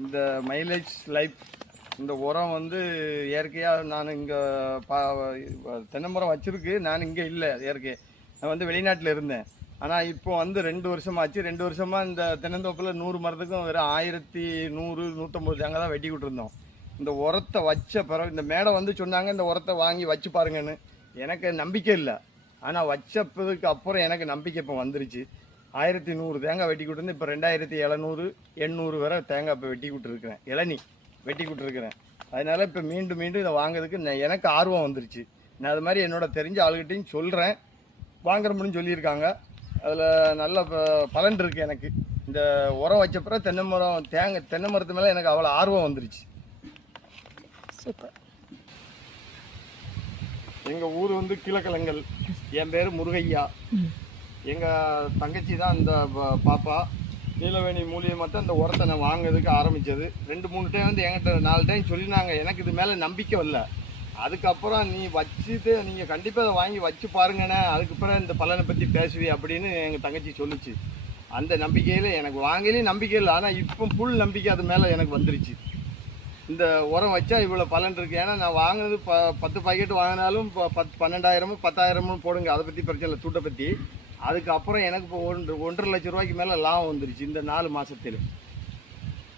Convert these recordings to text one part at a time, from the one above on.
இந்த mileage life இந்த உரம் வந்து இயற்கையாக நான் இங்கே பா தென்னைமரம் வச்சுருக்கு. நான் இங்கே இல்லை இயற்கை. நான் வந்து வெளிநாட்டில் இருந்தேன். ஆனால் இப்போ வந்து ரெண்டு வருஷமாச்சு. ரெண்டு வருஷமாக இந்த தென்னந்தோப்பில் நூறு மரத்துக்கும் வெறும் ஆயிரத்தி நூறு நூற்றம்பது தேங்காய் தான் வெட்டி விட்டுருந்தோம் இந்த உரத்தை வச்ச பிறகு இந்த மேடம் வந்து சொன்னாங்க இந்த உரத்தை வாங்கி வச்சு பாருங்கன்னு. எனக்கு நம்பிக்கை இல்லை. ஆனால் வச்சப்பதுக்கு அப்புறம் எனக்கு நம்பிக்கை இப்போ வந்துருச்சு. ஆயிரத்தி நூறு தேங்காய் வெட்டி விட்டுருந்து இப்போ ரெண்டாயிரத்தி எழுநூறு எண்ணூறு வரை தேங்காய் இப்போ வெட்டி விட்டுருக்குறேன் இளநி வெட்டி விட்டுருக்குறேன் அதனால இப்போ மீண்டும் மீண்டும் இதை வாங்குறதுக்கு எனக்கு ஆர்வம் வந்துருச்சு. நான் அது மாதிரி என்னோட தெரிஞ்ச ஆளுகிட்டையும் சொல்கிறேன் வாங்குறோம்னு சொல்லியிருக்காங்க. அதில் நல்ல பலன் இருக்கு எனக்கு. இந்த உரம் வச்ச பிறகு தென்னை மரம் தேங்காய் தென்னை மரத்து மேலே எனக்கு அவ்வளோ ஆர்வம் வந்துருச்சு. சூப்பர். எங்கள் ஊர் வந்து கீழக்கிழங்கல். என் பேர் முருகையா. எங்கள் தங்கச்சி தான் இந்த ப- பாப்பா. நீலவேணி மூலியமாக தான் இந்த உரத்தை நான் வாங்குறதுக்கு ஆரம்பித்தது ரெண்டு மூணு டைம் வந்து என்கிட்ட நாலு டைம் சொல்லினாங்க. எனக்கு இது மேலே நம்பிக்கை இல்லை அதுக்கப்புறம் நீ வச்சுட்டு நீங்கள் கண்டிப்பாக அதை வாங்கி வச்சு பாருங்கண்ணே. அதுக்கப்புறம் இந்த பலனை பற்றி பேசுவி அப்படின்னு எங்கள் தங்கச்சி சொல்லுச்சு. அந்த நம்பிக்கையில் எனக்கு வாங்கலையும் நம்பிக்கை இல்லை. ஆனால் இப்போ ஃபுல் நம்பிக்கை அது மேலே எனக்கு வந்துருச்சு. இந்த உரம் வச்சா இவ்வளோ பலன் இருக்கு. ஏன்னா நான் வாங்கினது ப பத்து பாக்கெட் வாங்கினாலும் ப பத் பன்னெண்டாயிரமும் பத்தாயிரமும் போடுங்க. அதை பற்றி பிரச்சனை இல்லை தூட்டை பற்றி அதுக்கப்புறம் எனக்கு இப்போ ஒன்று ஒன்றரை லட்ச ரூபாய்க்கு மேலே லாபம் வந்துருச்சு இந்த நாலு மாதத்தில்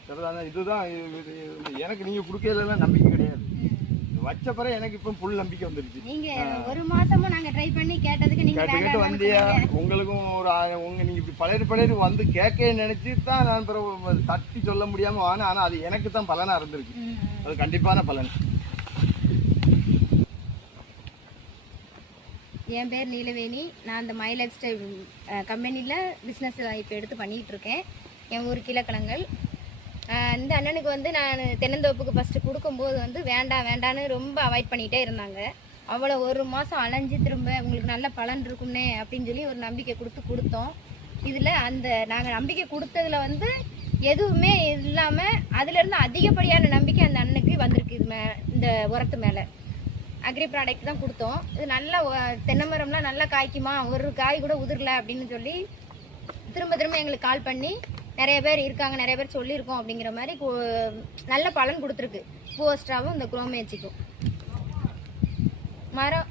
சரிதானே? இதுதான் இது- எனக்கு நீங்கள் கொடுக்கறதுலாம் நம்பிக்கை கிடையாது. இது வச்ச பிறகு எனக்கு இப்போ ஃபுல் நம்பிக்கை வந்துருச்சு. நீங்க ஒரு மாசமும் நாங்க ட்ரை பண்ணி கேட்டதுக்கு நீங்க கேட்டு வந்தியா. உங்களுக்கும் ஒரு உங்க நீங்க இப்படி பழைய பழைய வந்து கேட்க நினைச்சு தான் நான் பிறகு தட்டி சொல்ல முடியாம வானேன். ஆனா அது எனக்கு தான் பலனா இருந்திருக்கு. அது கண்டிப்பான பலன். என் பேர் நீலவேணி நான் அந்த மை லைஃப் ஸ்டைல் கம்பெனியில் பிஸ்னஸ் இப்போ எடுத்து பண்ணிகிட்டு இருக்கேன். என் ஊர் கீழக்கிழங்கல் இந்த அண்ணனுக்கு வந்து நான் தென்னந்தோப்புக்கு ஃபஸ்ட்டு கொடுக்கும்போது வந்து வேண்டாம் வேண்டான்னு ரொம்ப அவாய்ட் பண்ணிகிட்டே இருந்தாங்க. அவ்வளோ ஒரு மாதம் அலைஞ்சு திரும்ப உங்களுக்கு நல்ல பலன் இருக்கும்னே அப்படின்னு சொல்லி ஒரு நம்பிக்கை கொடுத்து கொடுத்தோம். இதில் அந்த நாங்கள் நம்பிக்கை கொடுத்ததுல வந்து எதுவுமே இல்லாமல் அதுலேருந்து அதிகப்படியான நம்பிக்கை அந்த அண்ணனுக்கு வந்திருக்கு இது மே இந்த உரத்து மேலே. அக்ரி ப்ராடக்ட் தான் கொடுத்தோம். இது நல்லா ஒ- தென்னை மரம்லாம் நல்லா காய்க்குமா? ஒரு காய் கூட உதிரல அப்படின்னு சொல்லி திரும்ப திரும்ப எங்களுக்கு கால் பண்ணி நிறைய பேர் இருக்காங்க நிறைய பேர் சொல்லியிருக்கோம் அப்படிங்கிற மாதிரி நல்ல பலன் கொடுத்துருக்கு. பூவஸ்ட்ராவும் இந்த குரோமேச்சிக்கும். மரம்